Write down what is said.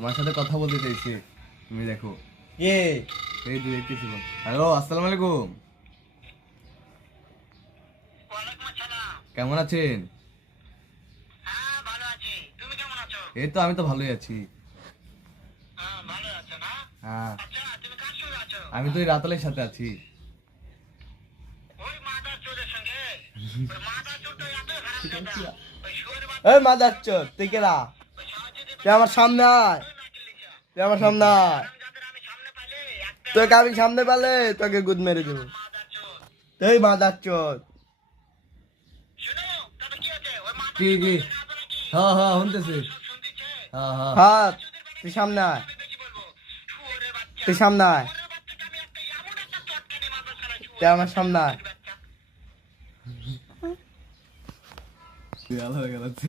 তোমার সাথে কথা বলতে চাইছি, তুমি দেখো। কে? এই যে দেখতেছি। হ্যালো, আসসালামু আলাইকুম। কেমন আছেন? এই তো, আমি তো ভালোই আছি। হ্যাঁ, আমি তো এই রাতালের সাথে আছি। এই মাদারচোদ, তুই কেডা? তুই আমার সামনে আয়, তুই আমার সামনে আয়। তোকে আমি সামনে পেলে তোকে গুদ মেরে দেবো। তুই মাদারচোদ। কি কি? হ্যাঁ হ্যাঁ, শুনতেছি। হ্যাঁ হ্যাঁ। হ্যাঁ, তুই সামনে আয়, তুই সামনে আয়, তুই আমার সামনে আয়। হয়ে গেল।